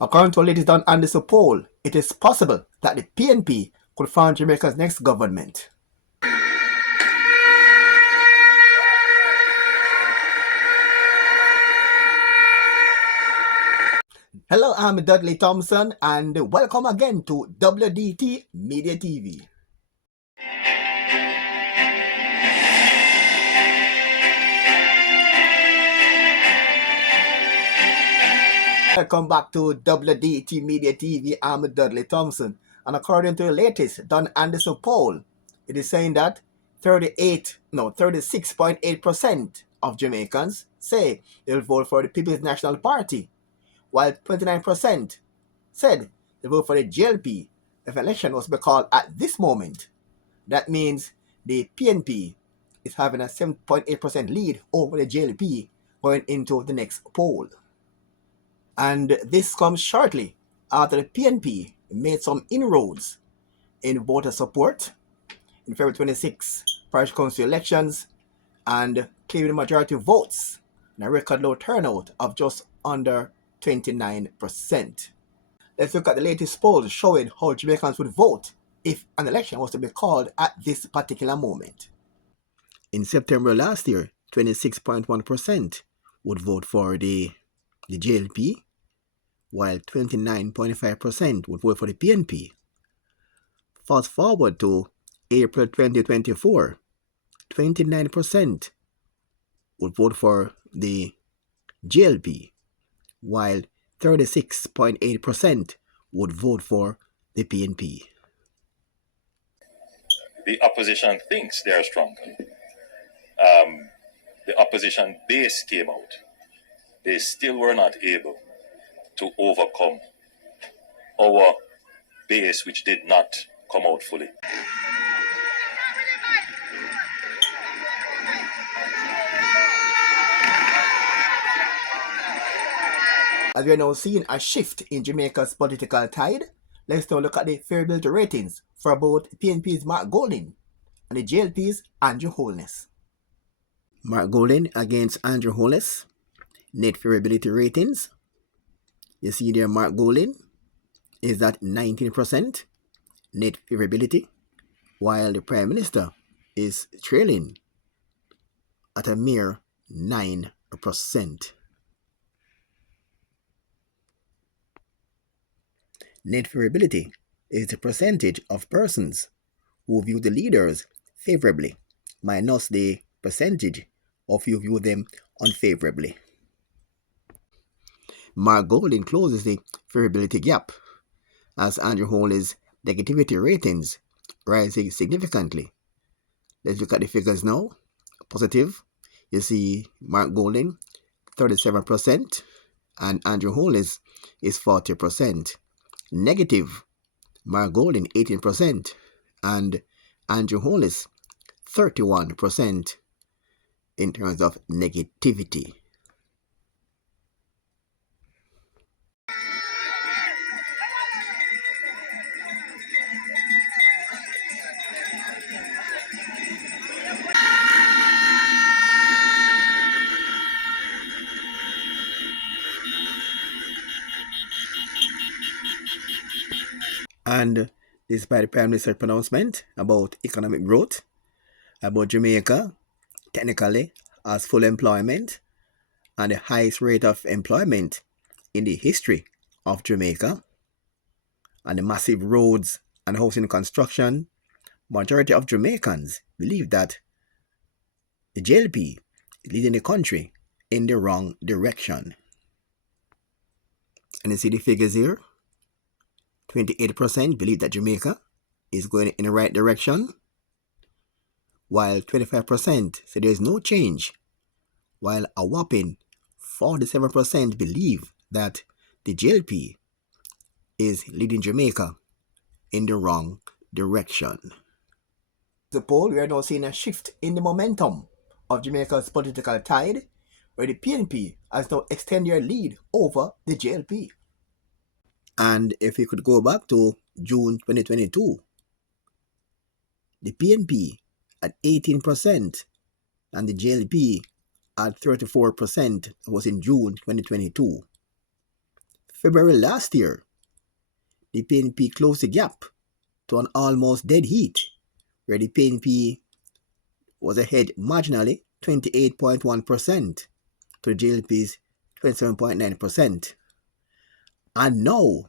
According to a latest Don Anderson poll, it is possible that the PNP could form Jamaica's next government. Hello, I'm Dudley Thompson, and welcome again to WDT Media TV. Welcome back to WDT Media TV. I'm Dudley Thompson, and according to the latest Don Anderson poll, it is saying that 36.8% of Jamaicans say they'll vote for the People's National Party, while 29% said they vote for the JLP if an election was to be called at this moment. That means the PNP is having a 7.8% lead over the JLP going into the next poll. And this comes shortly after the PNP made some inroads in voter support in February 26 parish council elections and claiming the majority of votes and a record low turnout of just under 29%. Let's look at the latest polls showing how Jamaicans would vote if an election was to be called at this particular moment. In September last year, 26.1% would vote for the JLP, while 29.5% would vote for the PNP. Fast forward to April 2024, 29% would vote for the JLP, while 36.8% would vote for the PNP. The opposition thinks they are strong. The opposition base came out. They still were not able to overcome our base, which did not come out fully. As we are now seeing a shift in Jamaica's political tide, let's now look at the favorability ratings for both PNP's Mark Golding and the JLP's Andrew Holness. Mark Golding against Andrew Holness. Net favorability ratings. You see there, Mark Golding is at 19% net favorability, while the Prime Minister is trailing at a mere 9%. Net favorability is the percentage of persons who view the leaders favorably minus the percentage of who view them unfavorably. Mark Golding closes the favorability gap as Andrew Holness' negativity ratings rising significantly. Let's look at the figures now. Positive, you see Mark Golding 37% and Andrew Holness is 40%. Negative, Mark Golding 18% and Andrew Holness 31% in terms of negativity. And despite the Prime Minister's pronouncement about economic growth, about Jamaica technically has full employment and the highest rate of employment in the history of Jamaica, and the massive roads and housing construction, majority of Jamaicans believe that the JLP is leading the country in the wrong direction. And you see the figures here. 28% believe that Jamaica is going in the right direction, while 25% say there is no change, while a whopping 47% believe that the JLP is leading Jamaica in the wrong direction. The poll, we are now seeing a shift in the momentum of Jamaica's political tide, where the PNP has now extended their lead over the JLP. And if we could go back to June 2022, the PNP at 18% and the JLP at 34%, was in June 2022. February last year, the PNP closed the gap to an almost dead heat, where the PNP was ahead marginally 28.1% to the JLP's 27.9%. And now,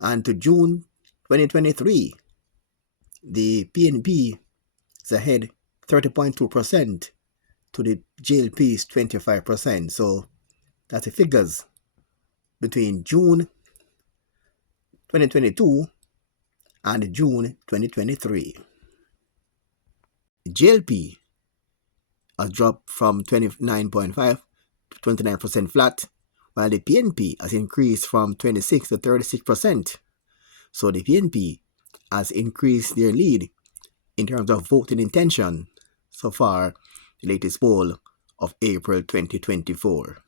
and to June 2023, the PNP is ahead 30.2% to the JLP's 25%. So that's the figures between June 2022 and June 2023. JLP has dropped from 29.5 to 29% flat, while the PNP has increased from 26 to 36%. So the PNP has increased their lead in terms of voting intention so far, the latest poll of April 2024.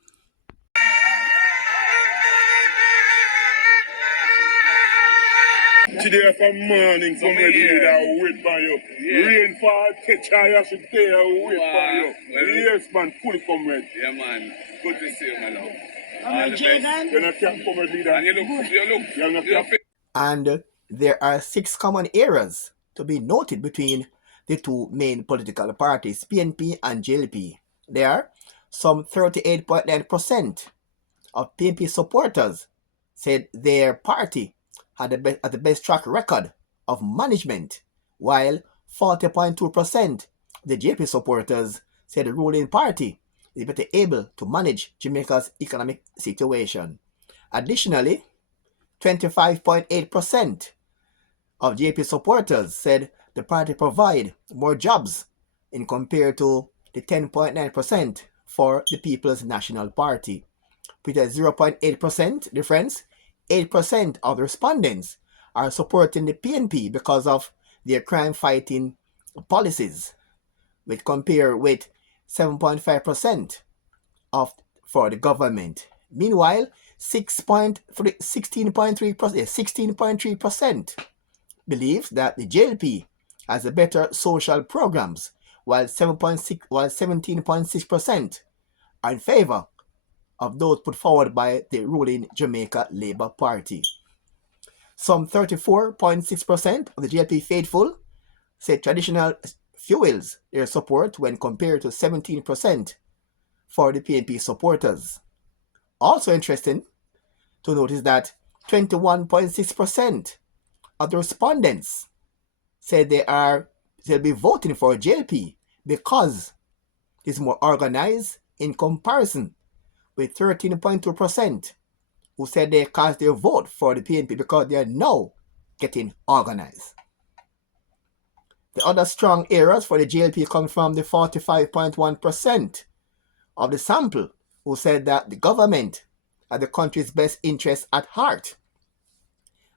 Today from morning, come with me, I wait for you. Rain fall, catch I should stay, I wait for you. Yes, man, fully come with. Yeah, man. Good to see you, my love. All the best. You know, can't come with leader. And you look. And there are 6 common areas to be noted between the two main political parties, PNP and JLP. There are some 38.9% of PNP supporters said their party had the best track record of management, while 40.2% of the JLP supporters said the ruling party is better able to manage Jamaica's economic situation. Additionally, 25.8% of JP supporters said the party provide more jobs in compared to the 10.9% for the People's National Party. With a 0.8% difference, 8% of the respondents are supporting the PNP because of their crime-fighting policies, which compare with 7.5% for the government. Meanwhile, 16.3% believes that the JLP has a better social programs, while 17.6% are in favor of those put forward by the ruling Jamaica Labour Party. Some 34.6% of the JLP faithful say traditional fuels their support when compared to 17% for the PNP supporters. Also interesting to notice that 21.6% of the respondents said they'll be voting for JLP because it's more organized in comparison with 13.2% who said they cast their vote for the PNP because they are now getting organized. The other strong areas for the JLP come from the 45.1% of the sample who said that the government had the country's best interests at heart,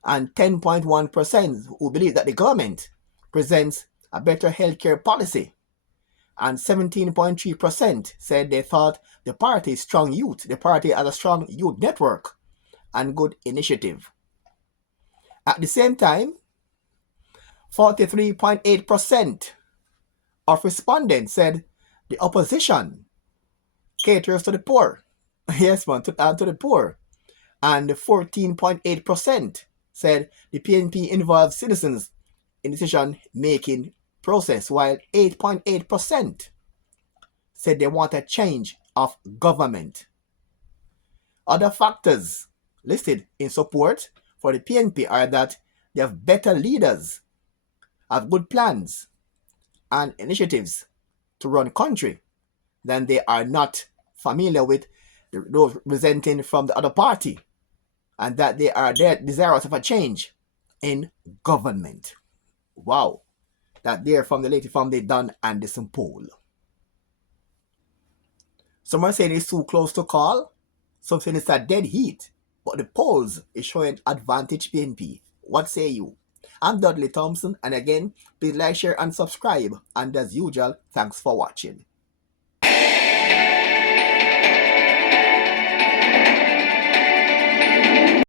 and 10.1% who believe that the government presents a better healthcare policy, and 17.3% said they thought the party has a strong youth network and good initiative. At the same time, 43.8% of respondents said the opposition caters to the poor. Yes, man, to the poor. And 14.8% said the PNP involves citizens in decision-making process, while 8.8% said they want a change of government. Other factors listed in support for the PNP are that they have better leaders, have good plans and initiatives to run country than they are not familiar with those representing from the other party, and that they are desirous of a change in government. Wow. That there from the latest from the Don Anderson poll. Some are saying it's too close to call. Some saying it's a dead heat. But the polls is showing advantage PNP. What say you? I'm Dudley Thompson, and again, please like, share, and subscribe. And as usual, thanks for watching.